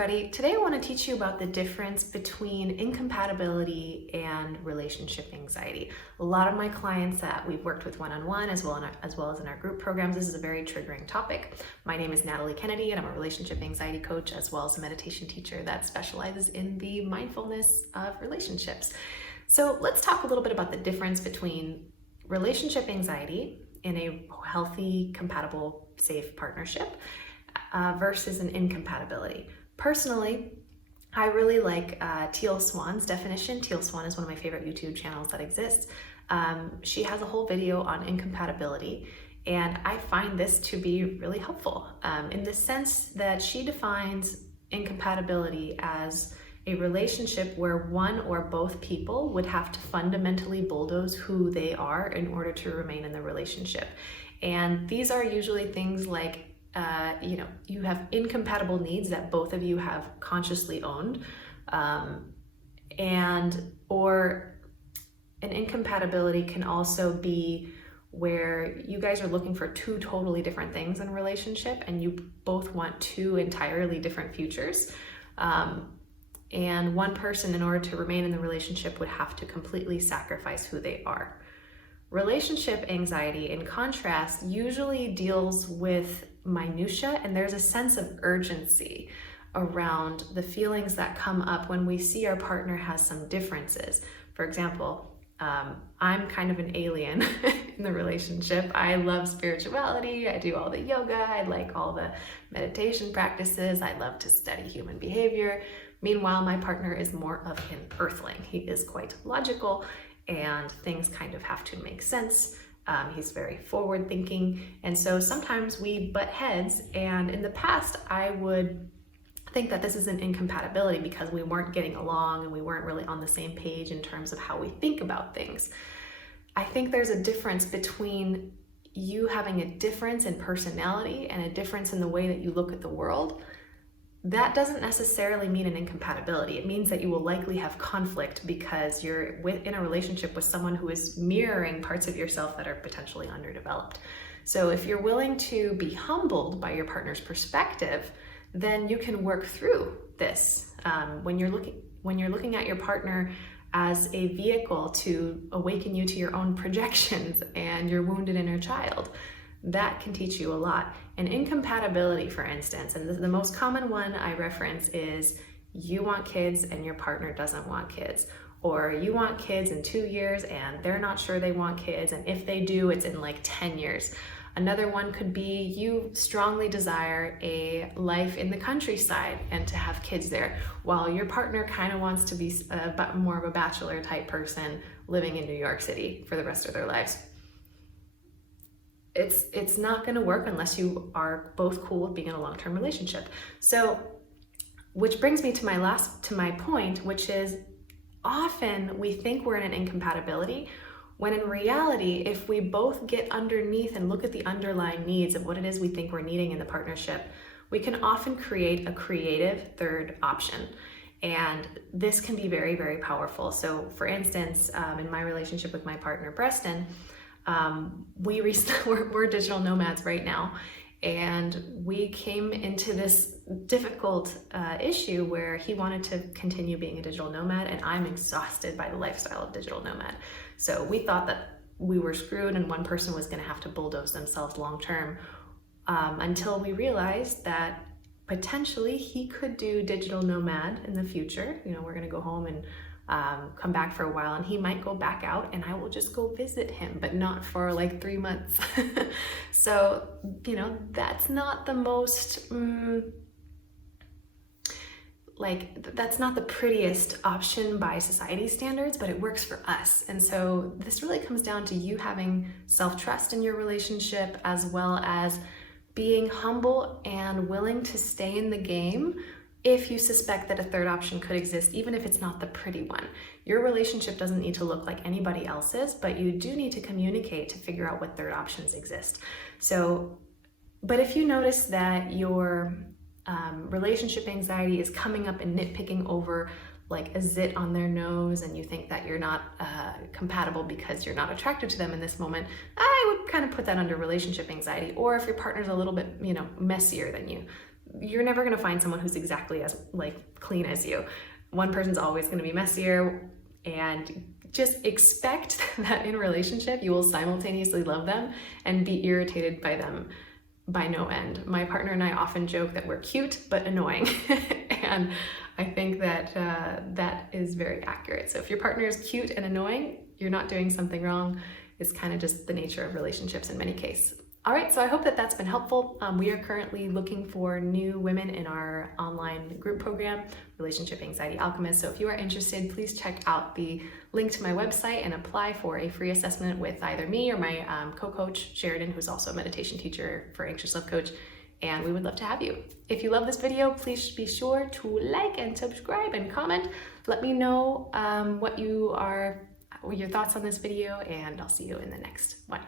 everybody. Today I want to teach you about the difference between incompatibility and relationship anxiety. A lot of my clients that we've worked with one-on-one as well as in our group programs, this is a very triggering topic. My name is Natalie Kennedy and I'm a relationship anxiety coach as well as a meditation teacher that specializes in the mindfulness of relationships. So let's talk a little bit about the difference between relationship anxiety in a healthy, compatible, safe partnership versus an incompatibility. Personally, I really like Teal Swan's definition. Teal Swan is one of my favorite YouTube channels that exists. She has a whole video on incompatibility, and I find this to be really helpful in the sense that she defines incompatibility as a relationship where one or both people would have to fundamentally bulldoze who they are in order to remain in the relationship. And these are usually things like you have incompatible needs that both of you have consciously owned, or an incompatibility can also be where you guys are looking for two totally different things in a relationship and you both want two entirely different futures. And one person, in order to remain in the relationship, would have to completely sacrifice who they are. Relationship anxiety, in contrast, usually deals with minutia, and there's a sense of urgency around the feelings that come up when we see our partner has some differences. For example, I'm kind of an alien in the relationship. I love spirituality. I do all the yoga. I like all the meditation practices. I love to study human behavior. Meanwhile, my partner is more of an earthling. He is quite logical and things kind of have to make sense. He's very forward thinking. And so sometimes we butt heads, and in the past, I would think that this is an incompatibility because we weren't getting along and we weren't really on the same page in terms of how we think about things. I think there's a difference between you having a difference in personality and a difference in the way that you look at the world. That doesn't necessarily mean an incompatibility. It means that you will likely have conflict because you're in a relationship with someone who is mirroring parts of yourself that are potentially underdeveloped. So if you're willing to be humbled by your partner's perspective, then you can work through this. When you're looking at your partner as a vehicle to awaken you to your own projections and your wounded inner child, that can teach you a lot. And incompatibility, for instance, and the most common one I reference is you want kids and your partner doesn't want kids, or you want kids in 2 years and they're not sure they want kids, and if they do, it's in like 10 years. Another one could be you strongly desire a life in the countryside and to have kids there, while your partner kind of wants to be more of a bachelor type person living in New York City for the rest of their lives. It's not going to work unless you are both cool with being in a long-term relationship. So, which brings me to my point, which is often we think we're in an incompatibility, when in reality, if we both get underneath and look at the underlying needs of what it is we think we're needing in the partnership, we can often create a creative third option. And this can be very, very powerful. So for instance, in my relationship with my partner, Preston, we're digital nomads right now, and we came into this difficult issue where he wanted to continue being a digital nomad, and I'm exhausted by the lifestyle of digital nomad. So we thought that we were screwed and one person was going to have to bulldoze themselves long term, until we realized that potentially he could do digital nomad in the future. You know, we're going to go home and come back for a while, and he might go back out and I will just go visit him, but not for like 3 months. So, that's not the most, that's not the prettiest option by society standards, but it works for us. And so this really comes down to you having self-trust in your relationship, as well as being humble and willing to stay in the game if you suspect that a third option could exist, even if it's not the pretty one. Your relationship doesn't need to look like anybody else's, but you do need to communicate to figure out what third options exist. So, but if you notice that your relationship anxiety is coming up and nitpicking over like a zit on their nose, and you think that you're not compatible because you're not attracted to them in this moment, I would kind of put that under relationship anxiety. Or if your partner's a little bit, messier than you, you're never going to find someone who's exactly as like clean as you. One person's always going to be messier, and just expect that in a relationship you will simultaneously love them and be irritated by them by no end. My partner and I often joke that we're cute but annoying, and I think that that is very accurate. So if your partner is cute and annoying, you're not doing something wrong. It's kind of just the nature of relationships in many cases. All right, so I hope that that's been helpful. We are currently looking for new women in our online group program, Relationship Anxiety Alchemist. So if you are interested, please check out the link to my website and apply for a free assessment with either me or my co-coach, Sheridan, who's also a meditation teacher for Anxious Love Coach, and we would love to have you. If you love this video, please be sure to like and subscribe and comment. Let me know what your thoughts on this video, and I'll see you in the next one.